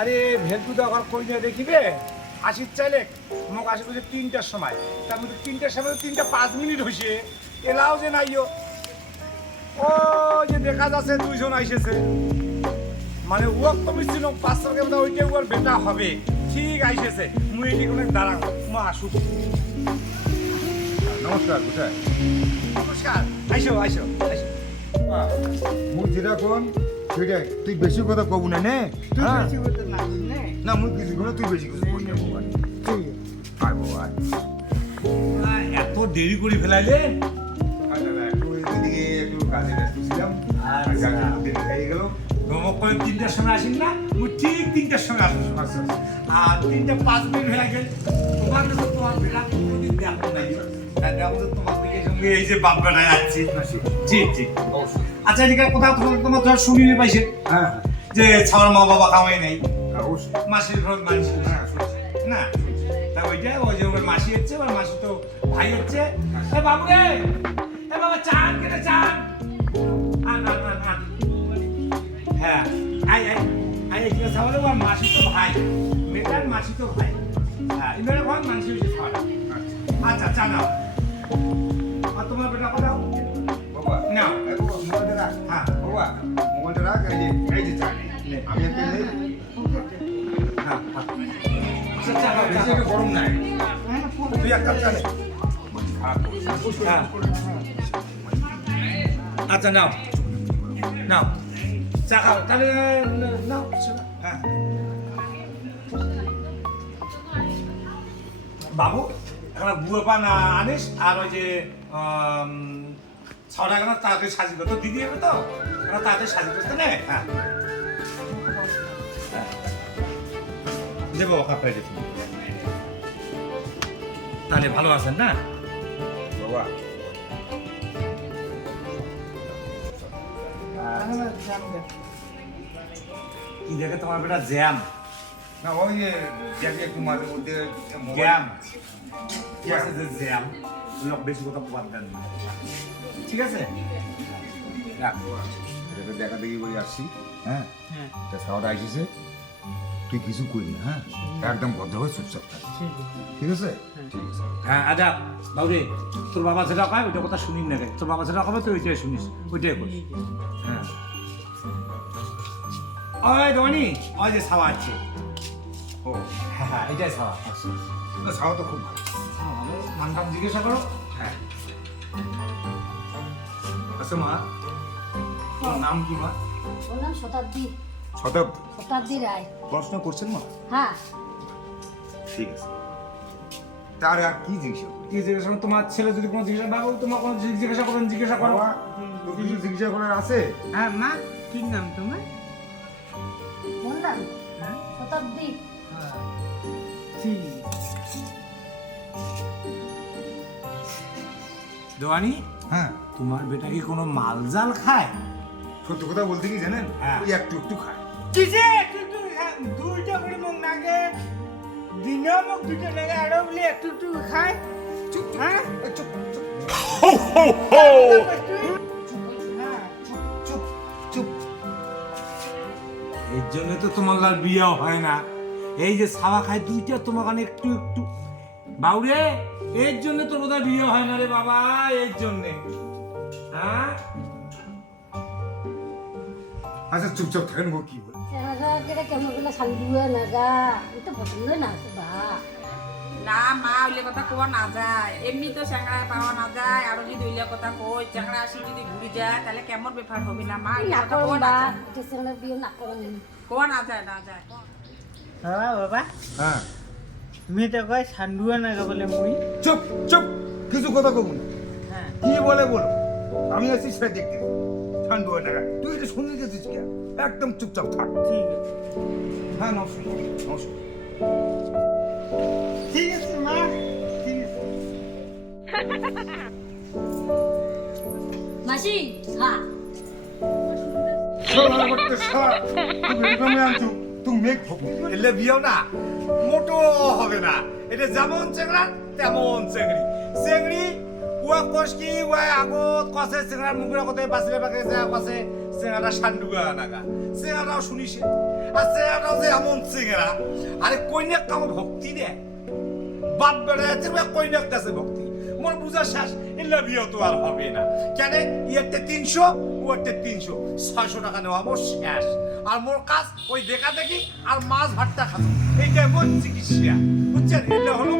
আরে ভেলটু দেওয়ার কই নিয়ে দেখিবে আসির চাইলে মোক আসি বলছে 3টার সময় তার মধ্যে 3টার সময় 3:05 হয়েছে এলাও যে নাইও ও যে দেখা যাচ্ছে 2 জন আইসেছে মানে ওক তো মিছিল 5 টাকা মতো ওইটা ওর বেটা হবে ঠিক আইসেছে মুই এটি কোনো দাঁড়াও মা আসুক নমস্কার কোথায় নমস্কার আইসো আইসো আইসো মুই যেটা কোন সেটাই তুই বেশি কথা কব না নে তুই হ্যাঁ? বেশি করতে না নে না মুই কিছু কোনো তুই বেশি কিছু কই না বাবা ঠিক আয় বাবা আয় এত দেরি করে ফেলাইলেন আয় দাদা একটু এদিকে একটু কাজে ব্যস্ত ছিলাম আর আচ্ছা। কাজে দেরি হয়ে গেল নমক করে 3টার সময় আসেন না মুই ঠিক 3টার সময় আসুন আচ্ছা আর 3:05 হয়ে গেল তোমার কাছে তোমার বেলা কোনোদিন দেখো নাই তাই দেখো তো তোমার দিকে সঙ্গে এই যে বাপ বেটা যাচ্ছি জি জি অবশ্যই আচ্ছা এদিকে কোথাও তোমার ধর শুনিনি পাইছে হ্যাঁ যে ছাওয়ার মা বাবা কামাই নাই অবশ্যই মাসির ঘর মানুষ হ্যাঁ শুনছি। না তা ওইটা ওই যে ওর মাসি হচ্ছে ওর মাসি তো ভাই হচ্ছে এ বাবু রে এ বাবা চান কেটে চান আন আন আন আন হ্যাঁ আই আই আই এখানে সামনে ওর মাসি তো ভাই মেয়েটার মাসি তো ভাই হ্যাঁ ইনারে ঘর মাসি হচ্ছে ছাড়া আচ্ছা চা নাও আর তোমার বেটা কোথাও বাবা নাও এই বাবা মোবাইলটা রাখ হ্যাঁ বাবা মোবাইলটা রাখ এই যে চা নে। আমি একটা নেই হ্যাঁ হ্যাঁ আচ্ছা চা নাও, চা বেশি নাও। একটু গরম নাই তুই এক কাপ চা নে হ্যাঁ আচ্ছা নাও নাও চা খাও তাহলে নাও হ্যাঁ বাবু একটা গুঁড়ো পান আনিস আর ওই যে 6 টাকা না তাড়াতাড়ি সাজি করতো দিদি হবে তো একটা তাড়াতাড়ি সাজি করতে নে হ্যাঁ দেবো কাপড়ে দেখুন তাহলে ভালো আছেন না বাবা কি দেখে তোমার বেটা জ্যাম না ওই যে যাকে একটু মাঝে মধ্যে জ্যাম ঠিক আছে যে জ্যাম লোক বেশি কথা বাদ দেন না ঠিক আছে রাখ এটা দেখা দেখি করে আসছি হ্যাঁ তা খাওয়াটা আসিছে তুই কিছু করি না হ্যাঁ একদম ভদ্র হয়ে চুপচাপ থাক ঠিক আছে ঠিক আছে হ্যাঁ আচ্ছা বাবুরে তোর বাবা যেটা কয় ওইটা কথা শুনিস না রে তোর বাবা যেটা কবে তুই ওইটাই শুনিস ওইটাই করিস হ্যাঁ ওই ধনী ওই যে ছাওয়া আছে ও হ্যাঁ হ্যাঁ এটাই ছাওয়া না খাওয়া তো খুব ভালো নাম টাম জিজ্ঞাসা করো হ্যাঁ আচ্ছা মা তোর নাম কি মা ওর নাম শতাব্দী শতাব্দী শতাব্দী রায় প্রশ্ন করছেন মা হ্যাঁ ঠিক আছে তার আর কি জিজ্ঞাসা করি? কি জিজ্ঞাসা করো? তোমার ছেলে যদি কোনো জিজ্ঞাসা বাবু তোমার কোনো জিজ্ঞাসা করেন জিজ্ঞাসা করো বাবা তোর কিছু জিজ্ঞাসা করার আছে হ্যাঁ মা কি নাম তোমার ওর নাম হ্যাঁ শতাব্দী ঠিক দেওয়ানি হ্যাঁ তোমার বেটা কি কোনো মালজাল খায় সত্য কথা বলতে কি জানেন হ্যাঁ। ওই একটু একটু খায় কিসে একটু দুইটা করে মুখ নাগে দিনে মুখ দুইটা নাগে আরো বলে একটু একটু খায় চুপ হ্যাঁ এই চুপ চুপ হ্যাঁ চুপ চুপ এর জন্য তো তোমার আর বিয়েও হয় না এই যে ছাওয়া খায় দুইটা তোমার কানে একটু একটু বাউরে এর জন্য তোর বোধহয় বিয়ে হয় না রে বাবা এর জন্য হ্যাঁ আচ্ছা চুপচাপ থাকেন গো কি বলে কেটা কেমন করে সান্দুয়া নাগা আমি তো পছন্দই না আছে বা না মা ওইলে কথা কোয়া না যায় এমনি তো চ্যাংড়ায় পাওয়া না যায় আর যদি ওইলে কথা কই চ্যাংড়া আসি যদি ঘুরে যায় তাহলে কেমন ব্যাপার হবে না মা ওইলে না কথা করুন কোয়া বা না যায় এটা সঙ্গে বিয়ে না করুন কোয়া না যায় না যায় বাবা বাবা হ্যাঁ তুমি তো কয় সান্ডুয়া নাগা বলে মুই চুপ চুপ কিছু কথা কব না হ্যাঁ কি বলে বল আমি আছি সেটা দেখতে ঠান্ডু হয়ে টাকা তুই এটা শুনে গেছিস কে একদম চুপচাপ থাক ঠিক আছে হ্যাঁ নমস্কার নমস্কার ঠিক আছে মা ঠিক আছে মাসি হ্যাঁ এলে বিয়েও না মোটো হবে না এটা যেমন চেংড়া তেমন চেংড়ি চেংড়ি উয়া কষকি উয়া আগত কষে চেংড়ার মুখের কত বাঁচলে বাকে যা কষে চেংড়াটা সান্ডুগা নাগা চেংড়াটাও শুনিছে আর চেংড়াটা যে এমন চেঙ্গেরা আরে কইনাক কামো ভক্তি দেয় বাপ বেড়া আছে কইনাক কাছে ভক্তি মোর বুঝা শেষ এলা বিয়ে তো আর হবে না কেন ইয়েতে 300 ওতে 300 600 টাকা নেওয়া মোর শেষ আর মোর কাজ ওই দেখা দেখি আর মাছ ভাতটা খাবো এইটা মোর চিকিৎসা বুঝছেন এটা হলো